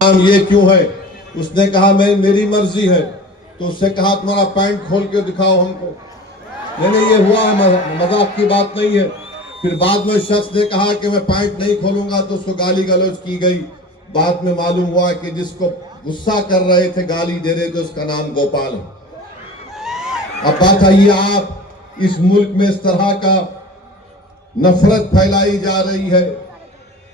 नाम ये क्यों है? उसने कहा मेरी मर्जी है। तो उससे कहा तुम्हारा पैंट खोल के दिखाओ हमको। नहीं, ये हुआ है, मजाक की बात नहीं है। फिर बाद में शख्स ने कहा कि मैं पैंट नहीं खोलूंगा, तो उसको गाली गलौज की गई। बाद में मालूम हुआ कि जिसको गुस्सा कर रहे थे, गाली दे रहे थे, उसका नाम गोपाल है। अब बात आइए, आप इस मुल्क में इस तरह का नफरत फैलाई जा रही है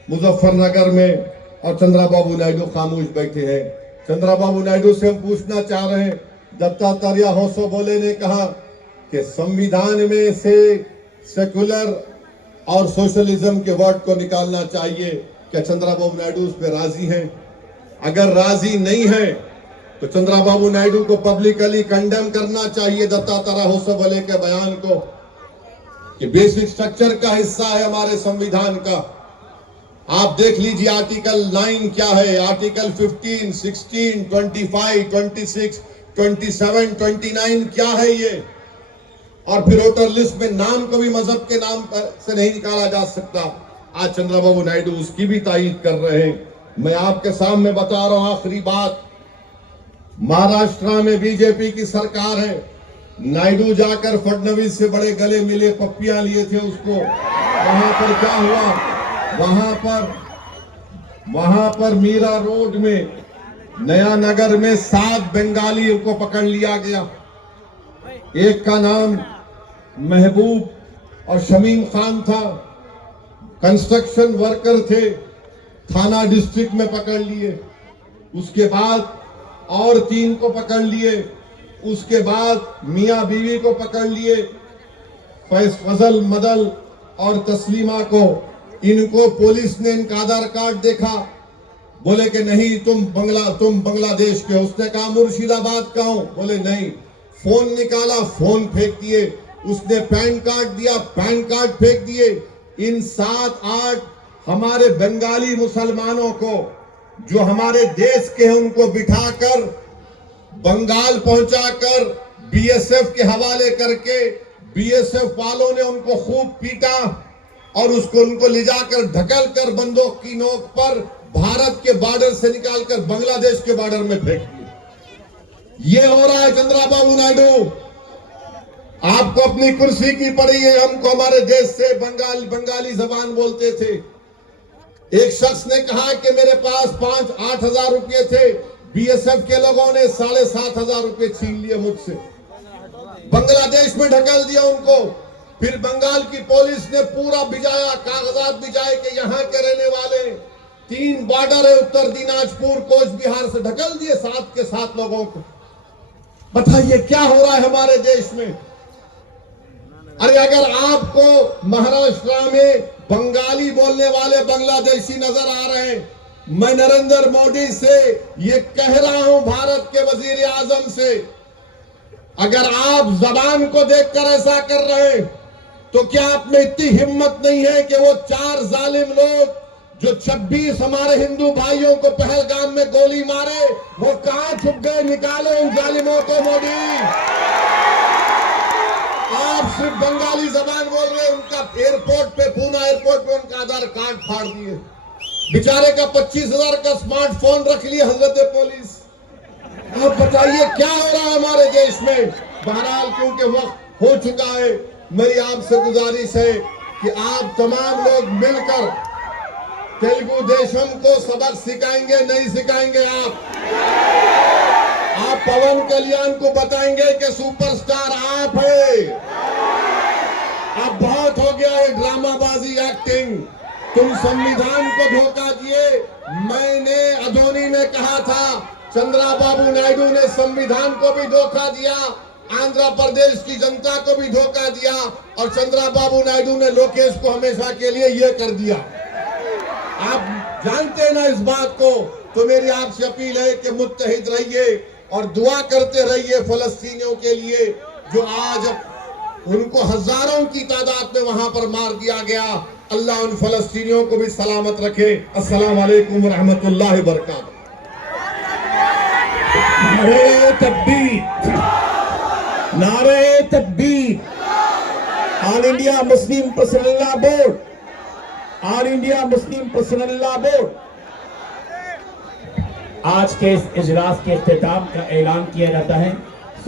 मुजफ्फरनगर में, और चंद्रबाबू नायडू खामोश बैठे हैं। चंद्रबाबू नायडू से हम पूछना चाह रहे हैं, दत्तात्रेय होसोबोले ने कहा कि संविधान में से सेकुलर और सोशलिज्म के वर्ड को निकालना चाहिए। क्या चंद्रबाबू नायडू उस पर राजी हैं? अगर राजी नहीं है तो चंद्रबाबू नायडू को पब्लिकली कंडेम करना चाहिए दत्तात्रेय होसोबोले के बयान को, कि बेसिक स्ट्रक्चर का हिस्सा है हमारे संविधान का। आप देख लीजिए आर्टिकल 9 क्या है, आर्टिकल 15, 16, 25, 26, 27, 29 क्या है ये। और फिर वोटर लिस्ट में नाम को भी मजहब के नाम पर से नहीं निकाला जा सकता। आज चंद्रबाबू नायडू उसकी भी तायीद कर रहे हैं। मैं आपके सामने बता रहा हूं आखिरी बात, महाराष्ट्र में बीजेपी की सरकार है। नायडू जाकर फडणवीस से बड़े गले मिले, पप्पियां लिए थे उसको। वहां पर क्या हुआ? वहां पर मीरा रोड में, नया नगर में 7 बंगालियों को पकड़ लिया गया। एक का नाम महबूब और शमीम खान था, कंस्ट्रक्शन वर्कर थे, थाना डिस्ट्रिक्ट में पकड़ लिए। उसके बाद और 3 को पकड़ लिए। उसके बाद मियां बीवी को पकड़ लिए, फजल, मदल और तस्लीमा को। इनको पुलिस ने इनका आधार कार्ड देखा, बोले कि नहीं तुम बांग्लादेश के हो। उसने कहा मुर्शिदाबाद का हूं, बोले नहीं। फोन निकाला, फोन फेंक दिए। उसने पैन कार्ड दिया, पैन कार्ड फेंक दिए। इन 7-8 हमारे बंगाली मुसलमानों को जो हमारे देश के हैं, उनको बिठाकर बंगाल पहुंचाकर बीएसएफ के हवाले करके, बीएसएफ वालों ने उनको खूब पीटा और उनको ले जाकर ढकल कर बंदूक की नोक पर भारत के बॉर्डर से निकालकर बांग्लादेश के बॉर्डर में फेंक दिए। ये हो रहा है चंद्रबाबू नायडू। आपको अपनी कुर्सी की पड़ी है, हमको हमारे देश से बंगाली जबान बोलते थे। एक शख्स ने कहा कि मेरे पास 5-8 हजार रुपये थे, बीएसएफ के लोगों ने 7,500 रुपये छीन लिए मुझसे, बांग्लादेश में ढकल दिया उनको। फिर बंगाल की पुलिस ने पूरा भिजाया, कागजात भिजाए कि यहाँ के रहने वाले 3 बॉर्डर है, उत्तर दिनाजपुर, कोच बिहार से ढकल दिए 7 के 7 लोगों को। बताइए क्या हो रहा है हमारे देश में। अरे अगर आपको महाराष्ट्र में बंगाली बोलने वाले बांग्लादेशी नजर आ रहे हैं, मैं नरेंद्र मोदी से ये कह रहा हूं, भारत के वजीर आजम से, अगर आप जबान को देखकर ऐसा कर रहे हैं तो क्या आप में इतनी हिम्मत नहीं है कि वो 4 जालिम लोग जो 26 हमारे हिंदू भाइयों को पहलगाम में गोली मारे, वो कहां छुप गए? निकालो उन जालिमों को मोदी। आप सिर्फ बंगाली जबान बोल रहे हैं। उनका एयरपोर्ट पे, पूना एयरपोर्ट पे उनका आधार कार्ड फाड़ दिए। बेचारे का 25,000 का स्मार्टफोन रख लिया हजरत पुलिस। आप बताइए क्या हो रहा है हमारे देश में। बहरहाल क्योंकि वक्त हो चुका है, मेरी आपसे गुजारिश है कि आप तमाम लोग मिलकर तेलुगु देशम को सबक सिखाएंगे। नहीं सिखाएंगे आप पवन कल्याण को बताएंगे कि सुपरस्टार आप है। अब बहुत हो गया है ड्रामाबाजी, एक्टिंग। तुम संविधान को धोखा दिए। मैंने अधोनी में कहा था, चंद्रबाबू नायडू ने संविधान को भी धोखा दिया, आंध्र प्रदेश की जनता को भी धोखा दिया, और चंद्रबाबू नायडू ने लोकेश को हमेशा के लिए यह कर दिया। आप जानते हैं ना इस बात को। तो मेरी आपसे अपील है कि मुत्तहिद रहिए और दुआ करते रहिए फलस्तीनियों के लिए, जो आज उनको हजारों की तादाद में वहां पर मार दिया गया। अल्लाह उन फलस्तीनियों को भी सलामत रखे। अस्सलाम वालेकुम रहमतुल्लाहि व बरकातहू। नारे तकबीर, नारे तकबीर। All India Muslim personal board, all India Muslim personal board आज के इस इजलास के इख्तिताम का ऐलान किया जाता है।